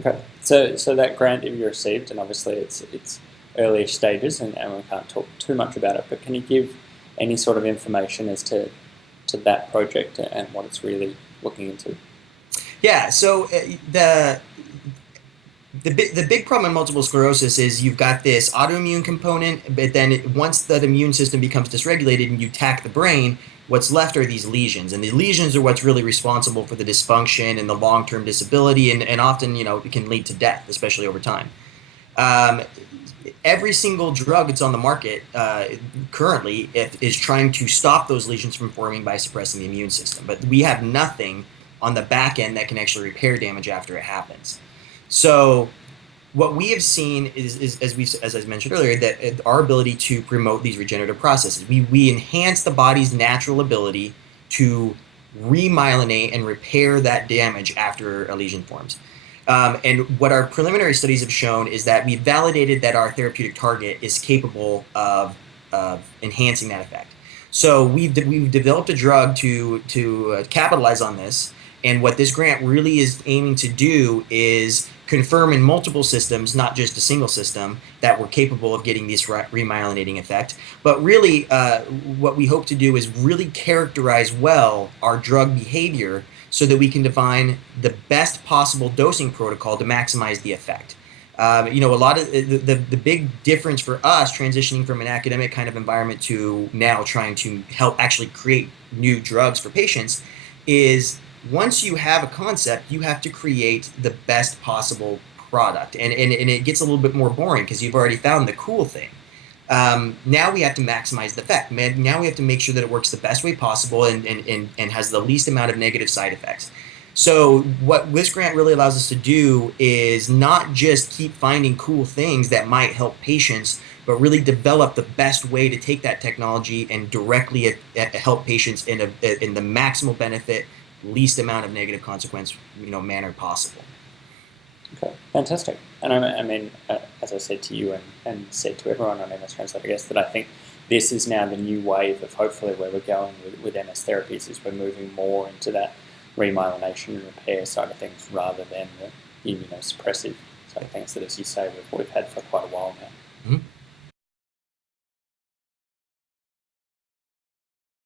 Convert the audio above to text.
Okay. So that grant that you received, and obviously it's early stages, and we can't talk too much about it, but can you give any sort of information as to that project and what it's really looking into? Yeah, so the big problem in multiple sclerosis is you've got this autoimmune component, but then once that immune system becomes dysregulated and you attack the brain, what's left are these lesions, and the lesions are what's really responsible for the dysfunction and the long-term disability, and often it can lead to death, especially over time. Um, every single drug that's on the market currently is trying to stop those lesions from forming by suppressing the immune system, but we have nothing on the back end that can actually repair damage after it happens. So what we have seen is as I mentioned earlier, that our ability to promote these regenerative processes, we enhance the body's natural ability to remyelinate and repair that damage after a lesion forms. And what our preliminary studies have shown is that we've validated that our therapeutic target is capable of enhancing that effect. So we've developed a drug to capitalize on this. And what this grant really is aiming to do is confirm in multiple systems, not just a single system, that we're capable of getting this remyelinating effect. But really, what we hope to do is really characterize well our drug behavior so that we can define the best possible dosing protocol to maximize the effect. A lot of the big difference for us transitioning from an academic kind of environment to now trying to help actually create new drugs for patients is once you have a concept, you have to create the best possible product. And it gets a little bit more boring because you've already found the cool thing. Now we have to maximize the effect. Now we have to make sure that it works the best way possible and has the least amount of negative side effects. So what this grant really allows us to do is not just keep finding cool things that might help patients, but really develop the best way to take that technology and directly help patients in the maximal benefit, least amount of negative consequence, manner possible. Okay, fantastic. And I mean, as I said to you and said to everyone on MS Translate, I guess that I think this is now the new wave of hopefully where we're going with MS therapies is we're moving more into that remyelination and repair side of things rather than the immunosuppressive side of things that, as you say, we've had for quite a while now. Mm-hmm.